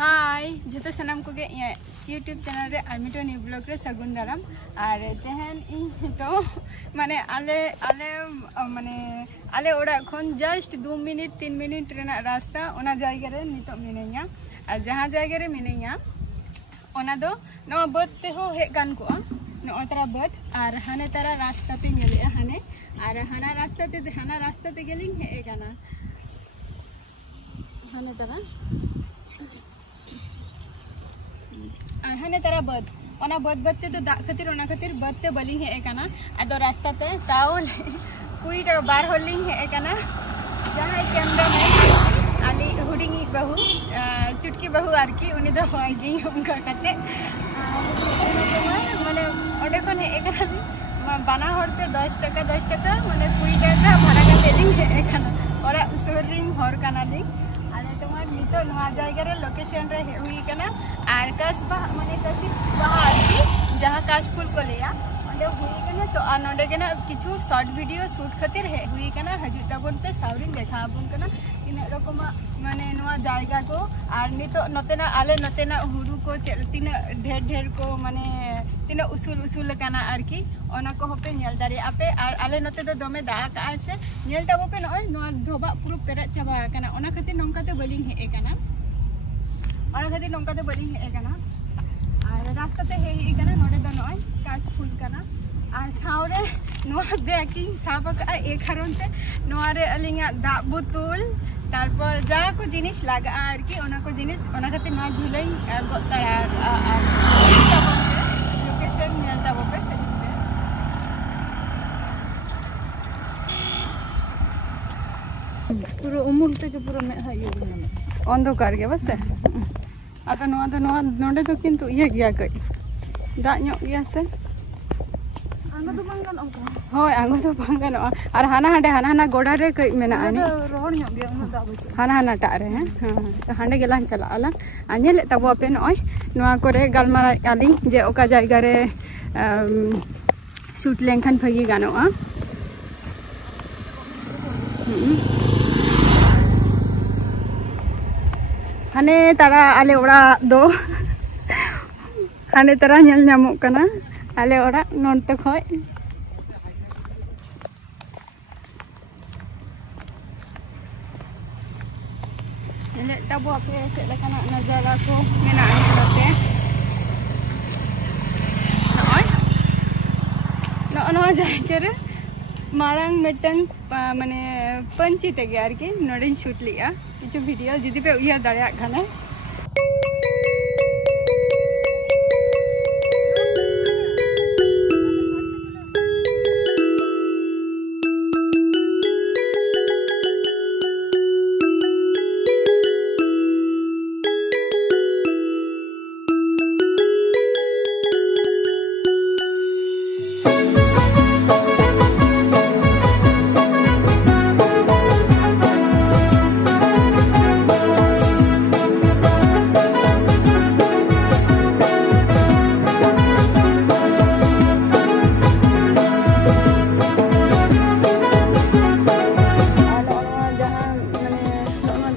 हाय जो सामान को यूट्यूब चैनल रे आमिटो न्यू ब्लॉग रे सगुन दाराम और तेहन तो माने आले ओड़ा खन जस्ट 2 मिनट 3 मिनट रेना रास्ता ओना जायगा रे नितो मिनेया और जहाँ जायगा रे मिनेया ओना दो नो बद ते हो हे गान को नो तरा बद और हाने तारा रास्ता पे नेले हाने और हाना रास्ता ते गेलिंग हे गाना हाने तारा और हाने तारा बद ओना बद ते तो दा खातिर बद ते बलिंग हे काना आदो रास्ता ते ताओल कुई टा बार होलिंग हे काना जहां कैमरा में आली हुडिंगी बहु चुटकी बहु आरकी उनी दो होई उनका कते माने ओडे कोन हे काना बाना होरते 10 टका माने कुई टाका भाड़ा कते लिंग हे काना ओरा सुरिंग हर काना लिंग तो नवा जायगा रे लोकेशन रे हुई कना आर कसबा माने कसी बाहर की जहां काशफुल को लिया ओंडे हुई कना तो नोडे केना किछु शॉर्ट वीडियो शूट खातिर है हुई कना हजू तबन पे सावरिन देखा बन कना इन रकम माने नवा जायगा को आर नितो नतेना आले नतेना हुरु को तीना ढेर को माने तीना उसूल कना आरकी ओना को होपे नेल दारे आपे आर आले नते दो दमे दा का से नेल ताबो पे नय नवा धोबा पुरो पेरा चाबा कना ओना खातिर नंकाते बलिंग हे कना ओना खातिर नंकाते बलिंग हे कना आर रास्ता ते हे कना नोडे दो नय काशफुल कना आर सावरे नवा बैकिंग साबका ए कारण ते नवा रे अलिंगा दा बोतल तारपर जा को जिनिस लागा आर की ओना को जिनिस ओना खातिर ना झुलै गोतरा लोकेशन नेलता बपे पूरा उमुल ते पूरा में है ये अंधकार के बस आतो नोडे तो किंतु ये गया कई दा ᱧᱚᱜ गया से आंगो तो बांग गानो होय आंगो तो बांग गानो और हाना गोडा रे कई मेना आनी रोहड़ ᱧᱚᱜ गया उन दा बुझ हाना टा रे हैं तो हांडे गेलान चला आला आनेले तबो आपे नय नोआ करे गालमारा आली जे ओका जायगा रे शूट लेंखान भगी गानोआ हाने तारा आले ओड़ा दो हाने तारा नेल ᱧᱟᱢᱚᱜ कना आले ओड़ा नोनते खय नेले तबो आपे से लेकाना नजारा को मेना आते नय जायगा रे मारांग मेटन माने पंची तेगे आरकी नोडे शूट लिया किछु वीडियो जुदी पे उया दाड़िया खाना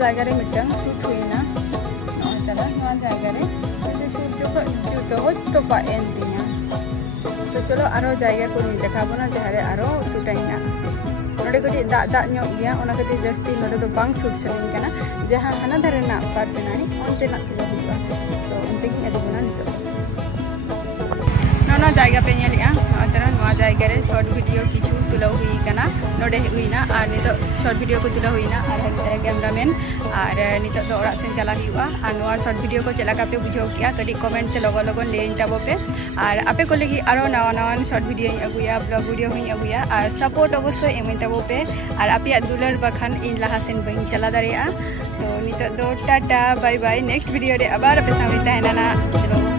जायगा रे मिटन शूट हुईना नोतरा नवा जायगा रे तो शूट जो तो पा एन दिया तो चलो आरो जायगा को नि देखा बना जहारे आरो शूट आइना नोडे को दा ᱧᱚᱜ गया ओना खातिर जस्ती नोडे तो बांग शूट सलिन कना जहां हाना धरे ना पार्ट नानी ओनते ना तिला हुआ तो ओनते की अदि बना नितो नोना जायगा पे नेलिया नोतरा नवा जायगा रे शॉर्ट वीडियो किछु तुला हुई कना नोडे हुईना और नितो शॉर्ट वीडियो को तुला हुईना और कैमरामैन और नितो तो ओड़ा सेन चला हुआ और नवा शॉर्ट वीडियो को चला का पे बुझाव किया कटी कमेंट ते लगन लेन ताबो पे और आपे को लगी आरो नवा शॉर्ट वीडियो अगुया ब्लॉग वीडियो हुई अगुया और सपोर्ट अवश्य एम ताबो पे और आपे दुलर बखान इन लहा सेन बही चला दारिया तो नितो दो टाटा बाय बाय नेक्स्ट वीडियो रे आबार पे सामने तहना ना चलो।